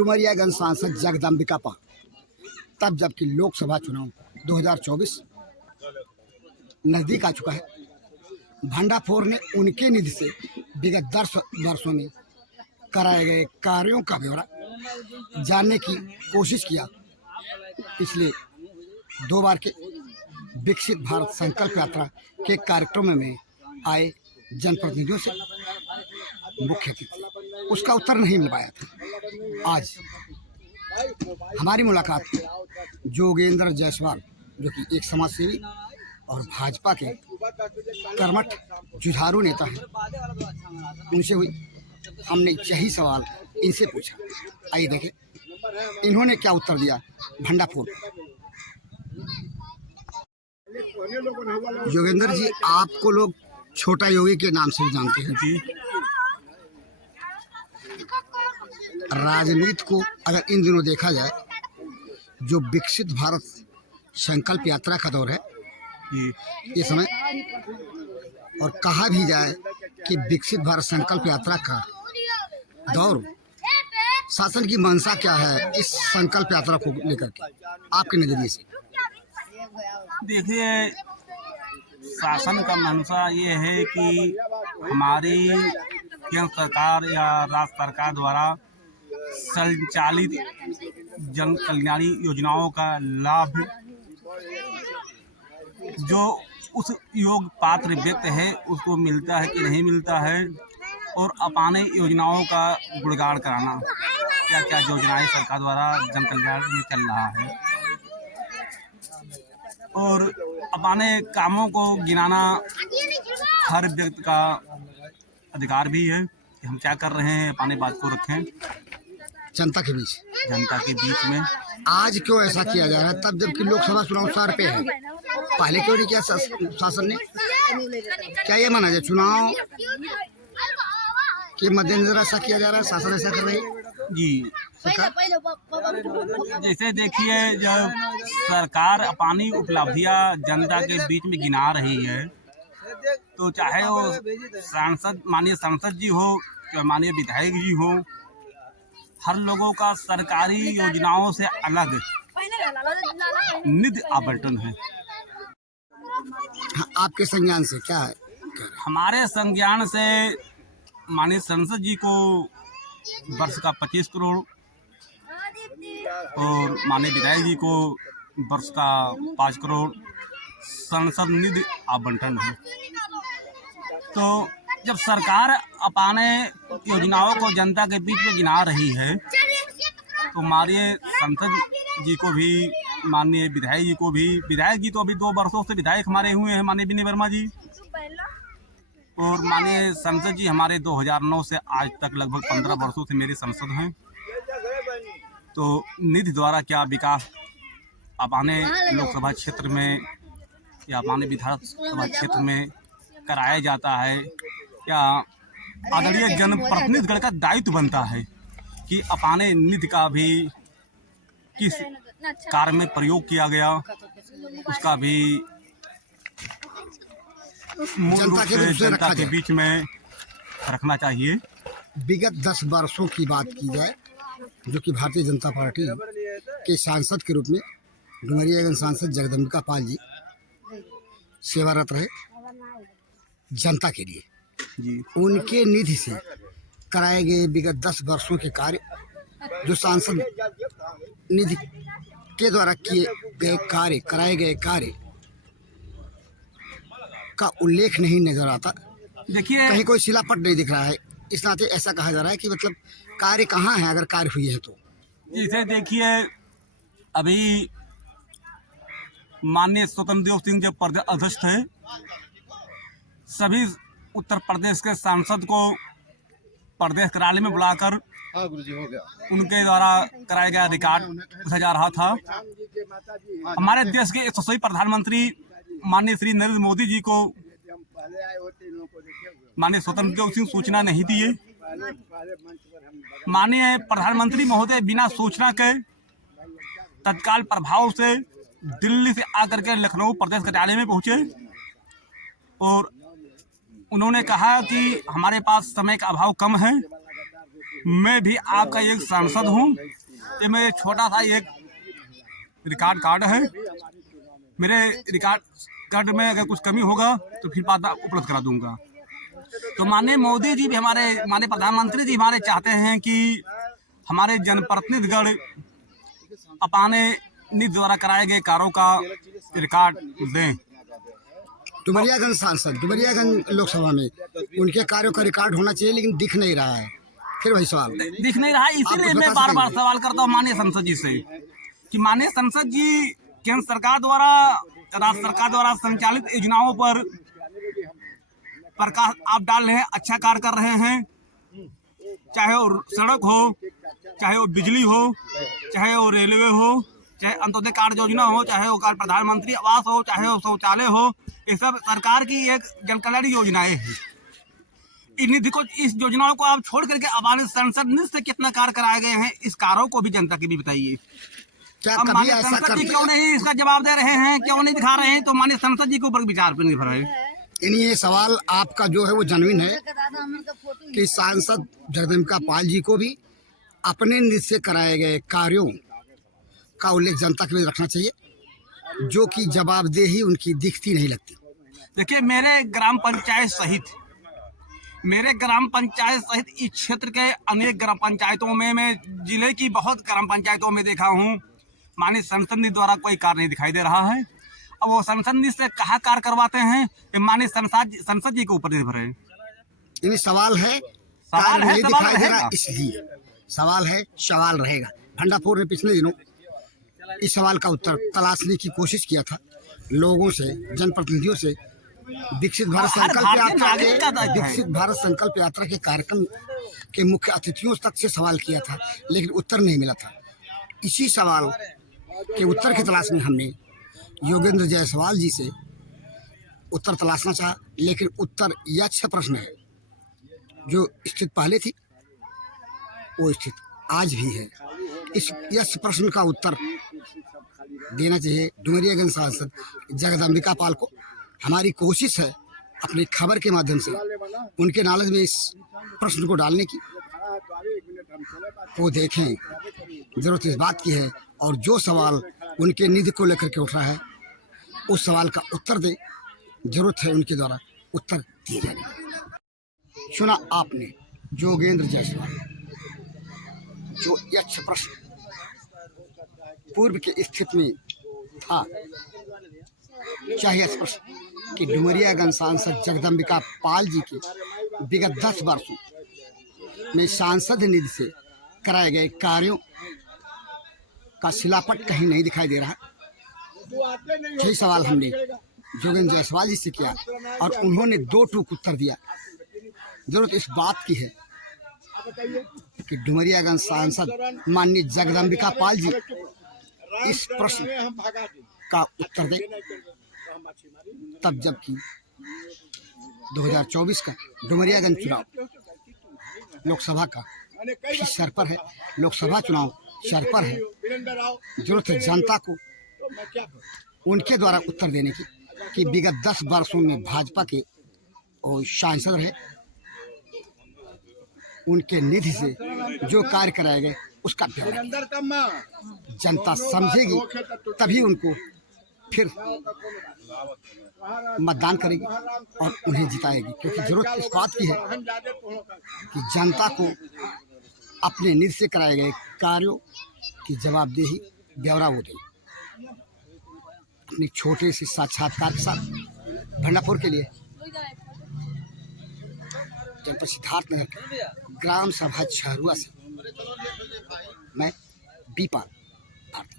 डुमरियागंज सांसद जगदम्बिका पाल, तब जबकि लोकसभा चुनाव 2024 नज़दीक आ चुका है, भंडाफोर ने उनके निधि से विगत 10 वर्षों में कराए गए कार्यों का ब्यौरा जानने की कोशिश किया। पिछले 2 बार के विकसित भारत संकल्प यात्रा के कार्यक्रम में आए जनप्रतिनिधियों से मुख्य अतिथि उसका उत्तर नहीं मिल पाया था। आज हमारी मुलाकात जोगेंद्र जायसवाल, जो कि एक समाजसेवी और भाजपा के कर्मठ जुझारू नेता हैं, उनसे हुई। हमने यही सवाल इनसे पूछा। आइए देखें इन्होंने क्या उत्तर दिया भंडाफोर। जोगेंद्र जी, आपको लोग छोटा योगी के नाम से जानते हैं जी। राजनीति को अगर इन दिनों देखा जाए, जो विकसित भारत संकल्प यात्रा का दौर है ये समय, और कहा भी जाए कि विकसित भारत संकल्प यात्रा का दौर, शासन की मंशा क्या है इस संकल्प यात्रा को लेकर के आपके नजरिए से? देखिए, शासन का मंशा ये है कि हमारी केंद्र सरकार या राज्य सरकार द्वारा संचालित जन कल्याणी योजनाओं का लाभ जो उस योग पात्र व्यक्ति है उसको मिलता है कि नहीं मिलता है, और अपने योजनाओं का गुणगान कराना, क्या क्या योजनाएं सरकार द्वारा जन कल्याण में चल रहा है, और अपने कामों को गिनाना हर व्यक्ति का अधिकार भी है कि हम क्या कर रहे हैं, अपनी बात को रखें जनता के बीच में। आज क्यों ऐसा किया जा रहा है, तब जबकि लोकसभा चुनाव सार पे है? पहले क्यों नहीं किया शासन ने? क्या ये माना जाए चुनाव के मद्देनजर ऐसा किया जा रहा है, शासन ऐसा कर रही है जी? जैसे देखिए, जब सरकार अपनी उपलब्धियां जनता के बीच में गिना रही है, तो चाहे वो सांसद, माननीय सांसद जी हो या माननीय विधायक जी हो, हर लोगों का सरकारी योजनाओं से अलग निधि आवंटन है। हाँ, आपके संज्ञान से क्या है? हमारे संज्ञान से माननीय सांसद जी को वर्ष का 25 करोड़ और माननीय विधायक जी को वर्ष का 5 करोड़ सांसद निधि आवंटन है। तो जब सरकार अपने योजनाओं को जनता के बीच में गिना रही है, तो माननीय सांसद जी को भी, माननीय विधायक जी को भी, विधायक जी तो अभी 2 वर्षों से विधायक हमारे हुए हैं, माननीय विनय वर्मा जी, और माननीय सांसद जी हमारे 2009 से आज तक लगभग 15 वर्षों से मेरे सांसद हैं। तो निधि द्वारा क्या विकास अपने लोकसभा क्षेत्र में या अपने विधानसभा क्षेत्र में कराया जाता है, क्या आदरणीय जनप्रतिनिधिगण का दायित्व बनता है कि अपने निधि का भी किस कार्य में प्रयोग किया गया, उसका भी जनता के बीच में रखना चाहिए। विगत 10 वर्षों की बात की जाए, जो कि भारतीय जनता पार्टी के सांसद के रूप में डुमरियागंज सांसद जगदम्बिका पाल जी सेवारत रहे जनता के लिए जी। उनके निधि से कराए गए विगत 10 वर्षों के कार्य, जो सांसद निधि के द्वारा किए गए कार्य, कराए गए कार्य का उल्लेख नहीं नजर आता। देखिए, कहीं कोई शिलापट नहीं दिख रहा है। इस नाते ऐसा कहा जा रहा है कि मतलब कार्य कहाँ है, अगर कार्य हुई है तो? जैसे देखिए, अभी माननीय स्वतंत्र देव सिंह जब प्रदेश अध्यक्ष थे, सभी उत्तर प्रदेश के सांसद को प्रदेश कार्यालय में बुलाकर उनके द्वारा कराया गया रिकॉर्ड पूछा जा रहा था। हमारे देश के यशस्वी प्रधानमंत्री माननीय श्री नरेंद्र मोदी जी को माननीय स्वतंत्र देव सिंह सूचना नहीं दिए। माननीय प्रधानमंत्री महोदय बिना सूचना के तत्काल प्रभाव से दिल्ली से आकर के लखनऊ प्रदेश कार्यालय में पहुंचे और उन्होंने कहा कि हमारे पास समय का अभाव कम है मैं भी आपका एक सांसद हूँ। ये मेरे छोटा सा एक रिकॉर्ड कार्ड है। मेरे रिकॉर्ड कार्ड में अगर कुछ कमी होगा तो फिर बाद में उपलब्ध करा दूंगा। तो माननीय मोदी जी भी हमारे माननीय प्रधानमंत्री जी हमारे चाहते हैं कि हमारे जनप्रतिनिधिगण अपने निधि द्वारा कराए गए कार्यों का रिकॉर्ड दें। डुमरियागंज सांसद, डुमरियागंज लोकसभा में उनके कार्यों का रिकॉर्ड होना चाहिए, लेकिन दिख नहीं रहा है। फिर वही सवाल दिख नहीं रहा है, इसीलिए मैं बार बार सवाल करता हूँ माननीय संसद जी से कि माननीय संसद जी केंद्र सरकार द्वारा, राज्य सरकार द्वारा संचालित योजनाओं पर प्रकाश आप डाल रहे हैं, अच्छा कार्य कर रहे हैं। चाहे वो सड़क हो, चाहे वो बिजली हो, चाहे वो रेलवे हो, चाहे अंत्योदय कार्ड योजना हो, चाहे वो प्रधानमंत्री आवास हो, चाहे वो शौचालय हो, ये सब सरकार की एक जनकल्याणी योजनाएं हैं। इन निधि को, इस योजनाओं को आप छोड़ करके अब संसद निधि से कितना कार्य कराए गए हैं, इस कार्यों को भी जनता की भी बताइए। क्या अब कभी माननीय ऐसा संसद जी कर क्यों नहीं इसका जवाब दे रहे हैं, क्यों नहीं दिखा रहे हैं, तो माननीय संसद जी के ऊपर विचार पर निर्भर है। ये सवाल आपका जो है वो जेन्युइन है कि सांसद जगदम्बिका पाल जी को भी अपने निधि से कराए गए कार्यों का उल्लेख जनता के लिए रखना चाहिए, जो कि जवाबदेही उनकी दिखती नहीं लगती। देखिए, मेरे ग्राम पंचायत सहित इस क्षेत्र के अनेक ग्राम पंचायतों में, मैं जिले की बहुत ग्राम पंचायतों में देखा हूँ, माननीय संसद निधि द्वारा कोई कार्य नहीं दिखाई दे रहा है। अब वो संसद निधि से कहाँ कार्य करवाते हैं, ये माननीय संसद जी के ऊपर निर्भर है। यानी सवाल है, सवाल कार्य है, नहीं सवाल दिखाई दे रहा, रहेगा। इसलिए सवाल है, सवाल रहेगा। भंडापुर ने पिछले दिनों इस सवाल का उत्तर तलाशने की कोशिश किया था, लोगों से, जनप्रतिनिधियों से। विकसित भारत संकल्प यात्रा के कार्यक्रम के मुख्य अतिथियों तक से सवाल किया था, लेकिन उत्तर नहीं मिला था। इसी सवाल के उत्तर की तलाश में हमने योगेंद्र जायसवाल जी से उत्तर तलाशना चाहा, लेकिन उत्तर यह 6 प्रश्न है जो स्थिति पहले थी वो स्थिति आज भी है। इस प्रश्न का उत्तर देना चाहिए डुमरियागंज सांसद जगदम्बिका पाल को। हमारी कोशिश है अपनी खबर के माध्यम से उनके नॉलेज में इस प्रश्न को डालने की। वो देखें, जरूरत इस बात की है, और जो सवाल उनके निधि को लेकर के उठ रहा है उस सवाल का उत्तर दे। जरूरत है उनके द्वारा उत्तर दिए जाने की। सुना आपने योगेंद्र जायसवाल, जो यक्ष प्रश्न पूर्व के स्थिति में था। चाहिए प्रश्न कि डुमरियागंज सांसद जगदम्बिका पाल जी के विगत 10 वर्षों में सांसद निधि से कराए गए कार्यों का शिलापट कहीं नहीं दिखाई दे रहा। यही सवाल हमने योगेंद्र जायसवाल जी से किया और उन्होंने 2 टूक उत्तर दिया। जरूरत इस बात की है कि डुमरियागंज सांसद माननीय जगदम्बिका पाल जी इस प्रश्न का उत्तर दें, तब जबकि 2024 का डुमरियागंज चुनाव लोकसभा का सर पर है, लोकसभा चुनाव सर पर है। जरूरत है जनता को उनके द्वारा उत्तर देने की कि विगत 10 वर्षों में भाजपा के और सांसद रहे, उनके निधि से जो कार्य कराए गए उसका ब्यौरा जनता समझेगी, तभी उनको फिर मतदान करेगी और उन्हें जिताएगी। क्योंकि जरूरत इस बात की है कि जनता को अपने निधि से कराए गए कार्यों की जवाबदेही ब्यौरा वो दें। अपने छोटे से साक्षात्कार के साथ भंडापुर के लिए जनपद सिद्धार्थनगर के ग्राम सभा छहरुआ से मैं बीपाल भारती।